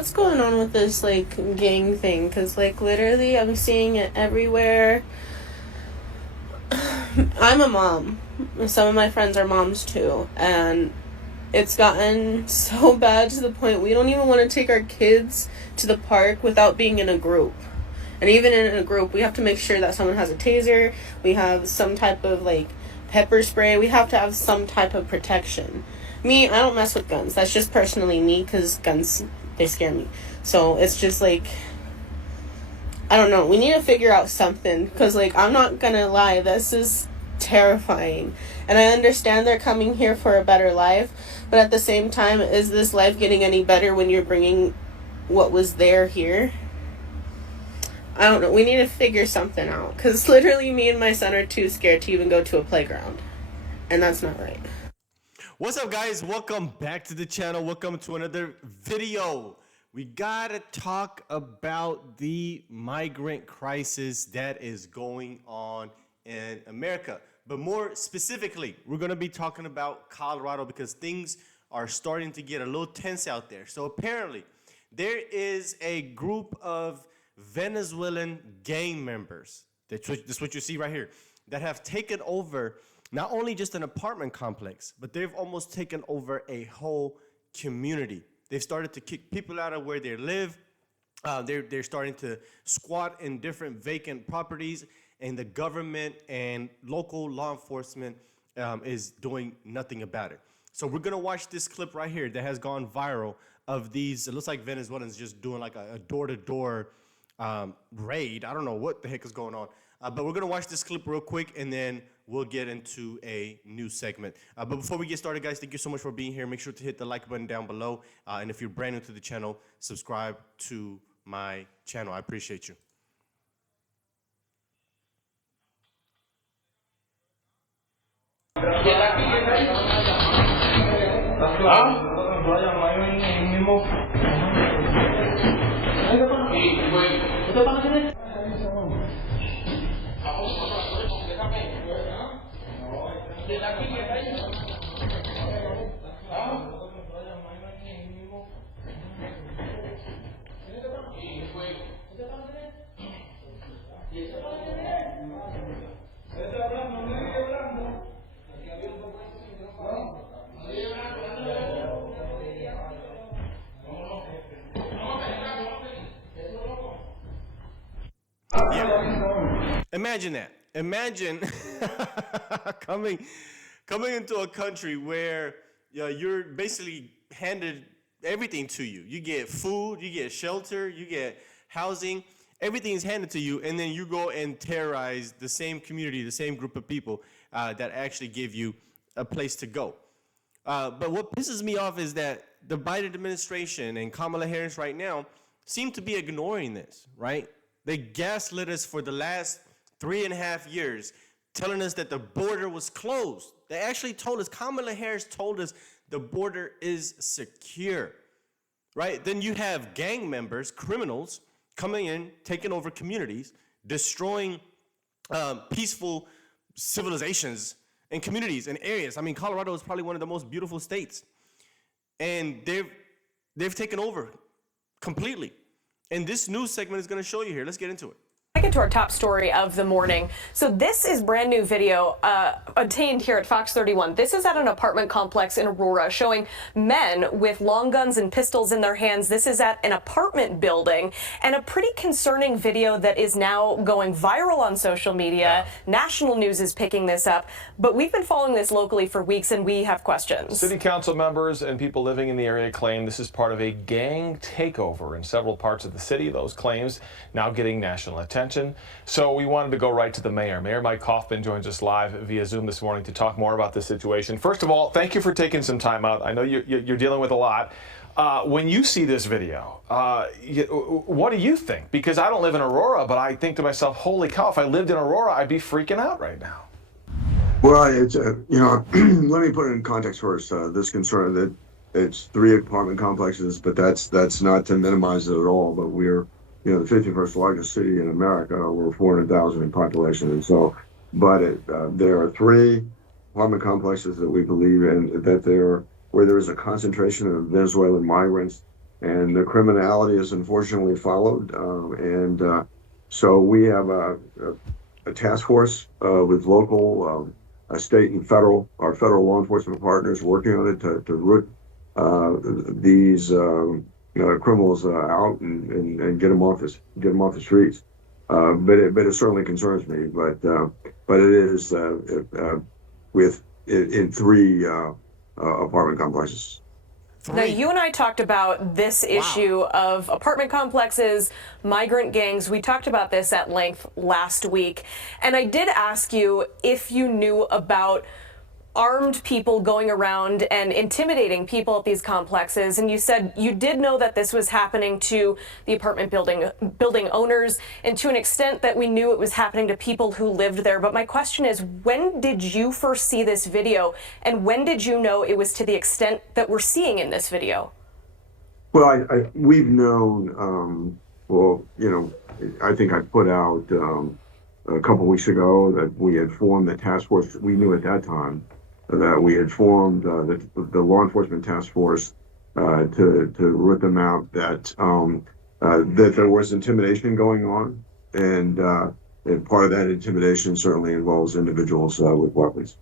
what's going on with this, like, gang thing? Because, like, literally, I'm seeing it everywhere. I'm a mom. Some of my friends are moms, too. And it's gotten so bad to the point we don't even want to take our kids to the park without being in a group. And even in a group, we have to make sure that someone has a taser. We have some type of, like, pepper spray. We have to have some type of protection. Me, I don't mess with guns. That's just personally me, because guns, they scare me. So it's just like, I don't know. We need to figure out something, because, like, I'm not gonna lie, this is terrifying. And I understand they're coming here for a better life, but at the same time, is this life getting any better when you're bringing what was there here? I don't know. We need to figure something out, because literally me and my son are too scared to even go to a playground, and that's not right. What's up, guys? Welcome back to the channel. Welcome to another video. We gotta talk about the migrant crisis that is going on in America. But more specifically, we're gonna be talking about Colorado, because things are starting to get a little tense out there. So apparently, there is a group of Venezuelan gang members, that's what you see right here, that have taken over not only just an apartment complex, but they've almost taken over a whole community. They've started to kick people out of where they live. They're starting to squat in different vacant properties, and the government and local law enforcement is doing nothing about it. So we're gonna watch this clip right here that has gone viral of these, it looks like Venezuelans just doing like a door-to-door raid. I don't know what the heck is going on. But we're going to watch this clip real quick, and then we'll get into a new segment. But before we get started, guys, thank you so much for being here. Make sure to hit the like button down below. And if you're brand new to the channel, subscribe to my channel. I appreciate you. Yeah. Imagine that. Imagine coming into a country where you're basically handed everything to you. You get food, you get shelter, you get housing. Everything is handed to you, and then you go and terrorize the same community, the same group of people that actually give you a place to go. But what pisses me off is that the Biden administration and Kamala Harris right now seem to be ignoring this, right? They gaslit us for the last 3.5 years, telling us that the border was closed. They actually told us, Kamala Harris told us the border is secure, right? Then you have gang members, criminals, coming in, taking over communities, destroying peaceful civilizations and communities and areas. I mean, Colorado is probably one of the most beautiful states, and they've taken over completely. And this news segment is going to show you here. Let's get into it. I get to our top story of the morning. So this is brand new video obtained here at Fox 31. This is at an apartment complex in Aurora showing men with long guns and pistols in their hands. This is at an apartment building, and a pretty concerning video that is now going viral on social media. National news is picking this up, but we've been following this locally for weeks, and we have questions. City council members and people living in the area claim this is part of a gang takeover in several parts of the city. Those claims now getting national attention. So we wanted to go right to the mayor. Mayor Mike Kaufman joins us live via Zoom this morning to talk more about the situation. First of all, thank you for taking some time out. I know you're dealing with a lot. When you see this video, what do you think? Because I don't live in Aurora, but I think to myself, holy cow, if I lived in Aurora, I'd be freaking out right now. Well, it's, let me put it in context first. This concern that it's 3 apartment complexes, but that's not to minimize it at all. But we're, the 51st largest city in America. We're 400,000 in population, and so, but there are 3 apartment complexes that we believe in, that where there is a concentration of Venezuelan migrants and the criminality is unfortunately followed. So we have a task force with local, state, and our federal law enforcement partners working on it to root these criminals out and get them off the streets. But it certainly concerns me. But it is in three apartment complexes. Now, you and I talked about this issue of apartment complexes, migrant gangs. We talked about this at length last week. And I did ask you if you knew about armed people going around and intimidating people at these complexes, and you said you did know that this was happening to the apartment building owners, and to an extent that we knew it was happening to people who lived there. But my question is, when did you first see this video, and when did you know it was to the extent that we're seeing in this video? Well, we've known. I think I put out a couple weeks ago that we had formed the task force. We knew at that time that we had formed the law enforcement task force to root them out, that there was intimidation going on, and part of that intimidation certainly involves individuals with weapons.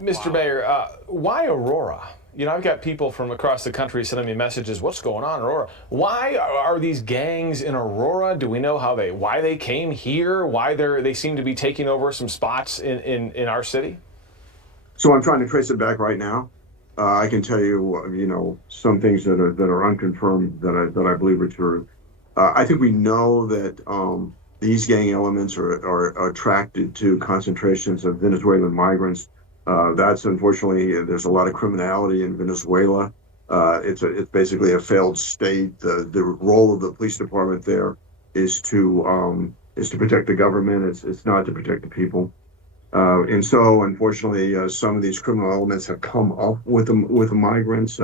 Mr. Mayor, why Aurora? You know, I've got people from across the country sending me messages. What's going on in Aurora? Why are these gangs in Aurora? Do we know why they came here? Why they seem to be taking over some spots in our city? So I'm trying to trace it back right now. I can tell you, some things that are unconfirmed that I believe are true. I think we know that these gang elements are attracted to concentrations of Venezuelan migrants. That's unfortunately, there's a lot of criminality in Venezuela. It's basically a failed state. The role of the police department there is to protect the government. It's not to protect the people. And so, unfortunately, some of these criminal elements have come up with the migrants.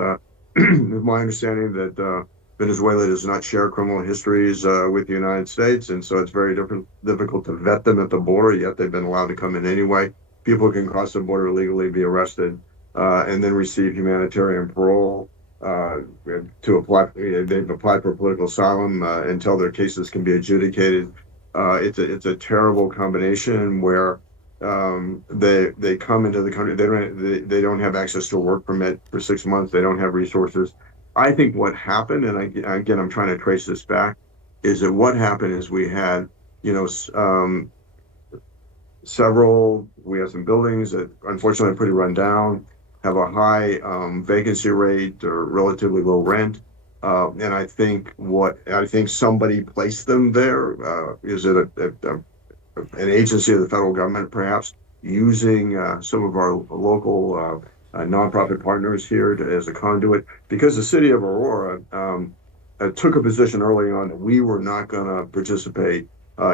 It's my understanding that Venezuela does not share criminal histories with the United States, and so it's very difficult to vet them at the border. Yet they've been allowed to come in anyway. People can cross the border illegally, be arrested, and then receive humanitarian parole to apply. They've applied for political asylum until their cases can be adjudicated. It's a terrible combination where they come into the country. They don't have access to a work permit for 6 months. They don't have resources. I think what happened, and again, I'm trying to trace this back, is that what happened is we had, we have some buildings that unfortunately are pretty run down, have a high vacancy rate or relatively low rent. And I think somebody placed them there. Is it an agency of the federal government, perhaps, using some of our local nonprofit partners here as a conduit? Because the city of Aurora took a position early on that we were not going to participate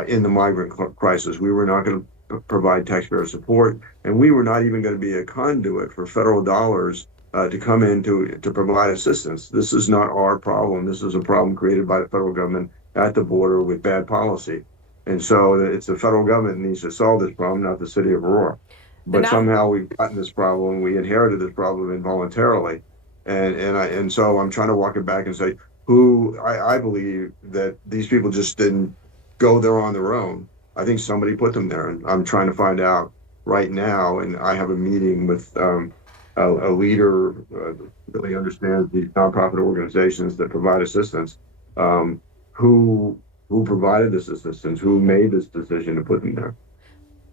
in the migrant crisis. We were not going to provide taxpayer support, and we were not even going to be a conduit for federal dollars to come in to provide assistance. This is not our problem. This is a problem created by the federal government at the border with bad policy. And so it's the federal government that needs to solve this problem, not the city of Aurora. But somehow we've gotten this problem. We inherited this problem involuntarily. And so I'm trying to walk it back and say, I believe that these people just didn't go there on their own. I think somebody put them there, and I'm trying to find out right now. And I have a meeting with a leader who really understands these nonprofit organizations that provide assistance, who provided this assistance, who made this decision to put them there.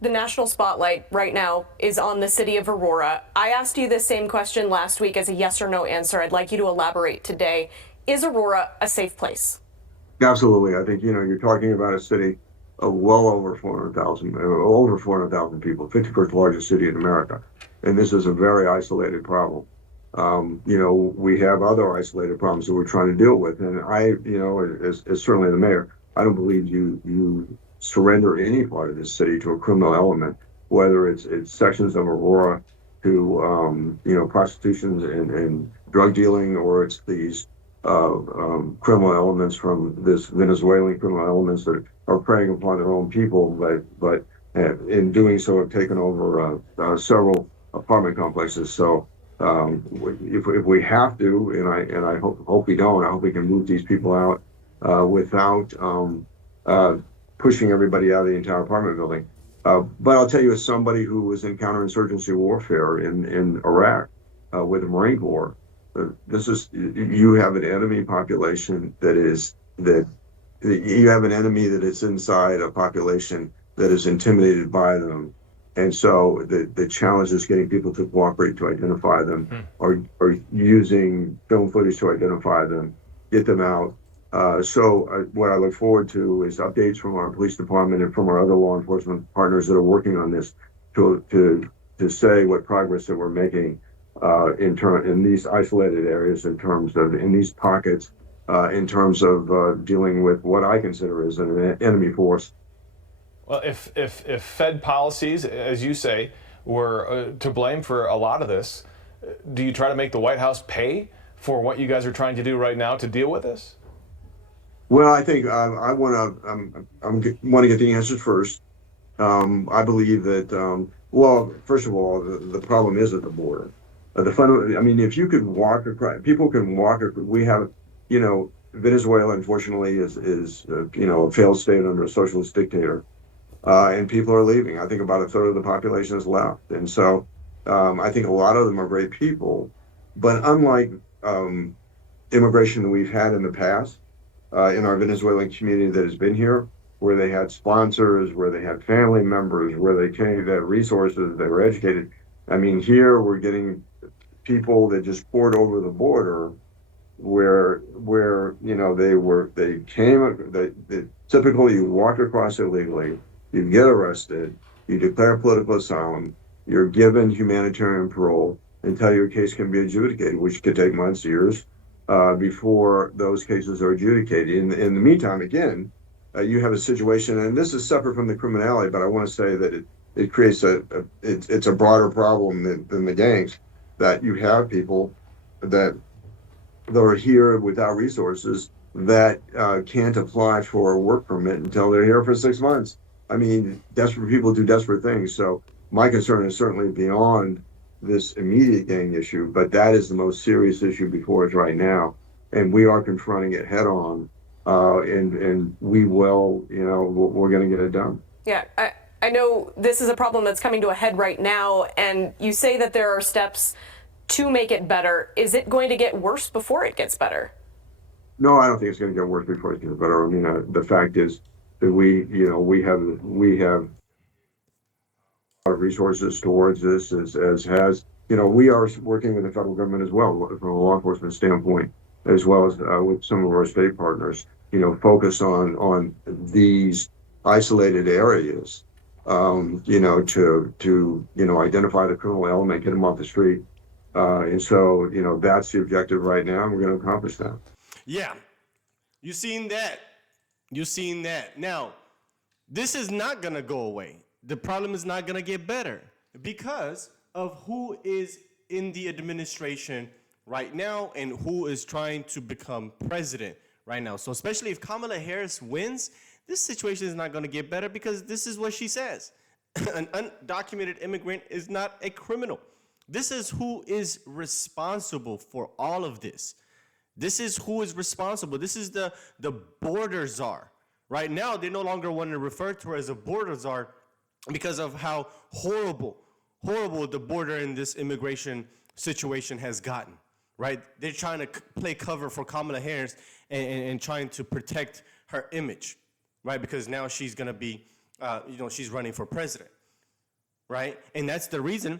The national spotlight right now is on the city of Aurora. I asked you this same question last week as a yes or no answer. I'd like you to elaborate today. Is Aurora a safe place? Absolutely. I think, you're talking about a city of well over 400,000 people, 51st largest city in America. And this is a very isolated problem. We have other isolated problems that we're trying to deal with. And as certainly the mayor, I don't believe you surrender any part of this city to a criminal element, whether it's sections of Aurora to, prostitution and drug dealing, or it's these criminal elements from this Venezuelan criminal elements that are preying upon their own people, but in doing so have taken over several apartment complexes. So If we have to, and I hope we don't, I hope we can move these people out without pushing everybody out of the entire apartment building. But I'll tell you, as somebody who was in counterinsurgency warfare in Iraq with the Marine Corps, you have an enemy population you have an enemy that is inside a population that is intimidated by them. And so the challenge is getting people to cooperate to identify them, or using film footage to identify them, get them out. So what I look forward to is updates from our police department and from our other law enforcement partners that are working on this to say what progress that we're making in these isolated areas, in these pockets, in terms of dealing with what I consider as an enemy force. Well, if Fed policies, as you say, were to blame for a lot of this, do you try to make the White House pay for what you guys are trying to do right now to deal with this? Well, I think I want to get the answers first. I believe that well, first of all, the problem is at the border. I mean, if you could walk across, people can walk. We have, Venezuela, unfortunately, is a failed state under a socialist dictator. And people are leaving. I think about a third of the population has left. And so I think a lot of them are great people. But unlike immigration that we've had in the past, in our Venezuelan community that has been here, where they had sponsors, where they had family members, where they came, they had resources, they were educated. I mean, here we're getting people that just poured over the border where typically you walk across illegally, you get arrested, you declare political asylum, you're given humanitarian parole until your case can be adjudicated, which could take months, years, before those cases are adjudicated. In the meantime, again, you have a situation, and this is separate from the criminality, but I want to say that it creates it's a broader problem than the gangs, that you have people that are here without resources that can't apply for a work permit until they're here for 6 months. I mean, desperate people do desperate things. So my concern is certainly beyond this immediate gang issue, but that is the most serious issue before us right now. And we are confronting it head on. And we will, we're going to get it done. Yeah, I know this is a problem that's coming to a head right now, and you say that there are steps to make it better. Is it going to get worse before it gets better? No, I don't think it's going to get worse before it gets better. I mean, the fact is that we have a lot of resources towards this, as has, we are working with the federal government as well from a law enforcement standpoint, as well as with some of our state partners, focus on these isolated areas, to identify the criminal element, get them off the street. And so, that's the objective right now, and we're going to accomplish that. Yeah, you seen that. Now, this is not going to go away. The problem is not going to get better because of who is in the administration right now and who is trying to become president right now. So especially if Kamala Harris wins, this situation is not going to get better because this is what she says. An undocumented immigrant is not a criminal. This is who is responsible for all of this. This is who is responsible. This is the border czar. Right now, they no longer want to refer to her as a border czar because of how horrible the border in this immigration situation has gotten. Right? They're trying to play cover for Kamala Harris and trying to protect her image. Right? Because now she's going to be, she's running for president. Right? And that's the reason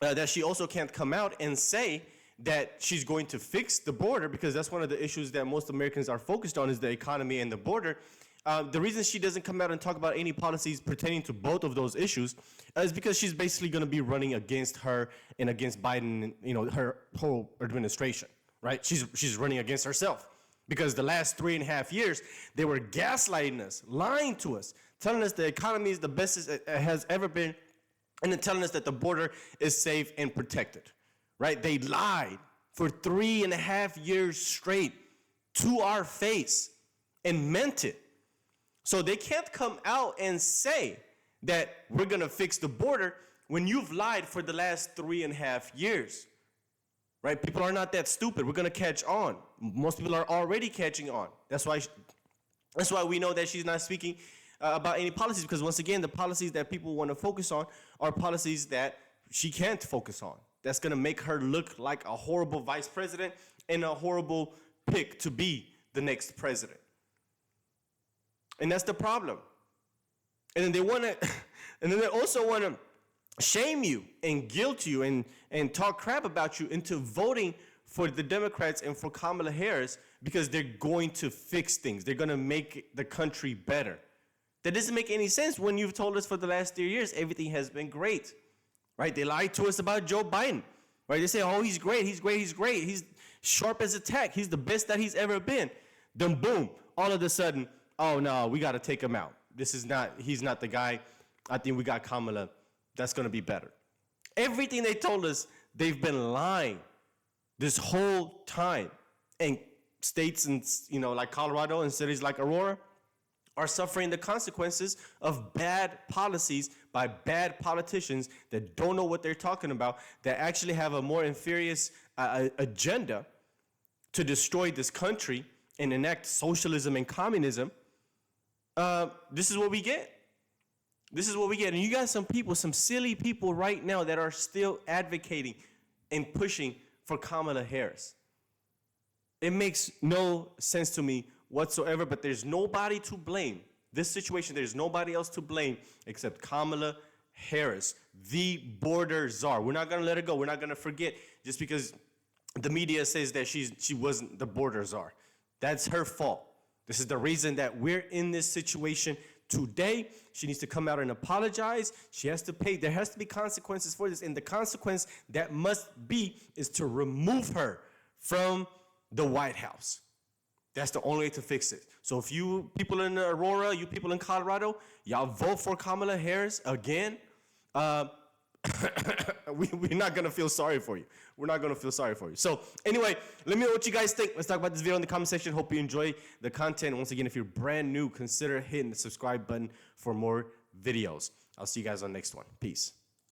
that she also can't come out and say that she's going to fix the border, because that's one of the issues that most Americans are focused on, is the economy and the border. The reason she doesn't come out and talk about any policies pertaining to both of those issues is because she's basically going to be running against her and against Biden, her whole administration, right? She's running against herself because the last 3.5 years, they were gaslighting us, lying to us, telling us the economy is the best it has ever been, and then telling us that the border is safe and protected. Right? They lied for 3.5 years straight to our face and meant it. So they can't come out and say that we're going to fix the border when you've lied for the last 3.5 years. right? People are not that stupid. We're going to catch on. Most people are already catching on. That's why we know that she's not speaking about any policies, because once again, the policies that people want to focus on are policies that she can't focus on. That's going to make her look like a horrible vice president and a horrible pick to be the next president. And that's the problem. And then they also want to shame you and guilt you and talk crap about you into voting for the Democrats and for Kamala Harris because they're going to fix things. They're going to make the country better. That doesn't make any sense when you've told us for the last 3 years everything has been great, right? They lied to us about Joe Biden, right? They say, oh, he's great, he's great, he's great. He's sharp as a tack. He's the best that he's ever been. Then boom, all of a sudden, oh no, we got to take him out. He's not the guy. I think we got Kamala. That's going to be better. Everything they told us, they've been lying this whole time. And states and, like Colorado and cities like Aurora are suffering the consequences of bad policies by bad politicians that don't know what they're talking about, that actually have a more nefarious agenda to destroy this country and enact socialism and communism. This is what we get. This is what we get. And you got some people, some silly people right now that are still advocating and pushing for Kamala Harris. It makes no sense to me whatsoever, but there's nobody to blame. This situation, there's nobody else to blame except Kamala Harris, the border czar. We're not going to let her go. We're not going to forget just because the media says that she wasn't the border czar. That's her fault. This is the reason that we're in this situation today. She needs to come out and apologize. She has to pay. There has to be consequences for this. And the consequence that must be is to remove her from the White House. That's the only way to fix it. So if you people in Aurora, you people in Colorado, y'all vote for Kamala Harris again, we're not going to feel sorry for you. We're not going to feel sorry for you. So anyway, let me know what you guys think. Let's talk about this video in the comment section. Hope you enjoy the content. Once again, if you're brand new, consider hitting the subscribe button for more videos. I'll see you guys on the next one. Peace.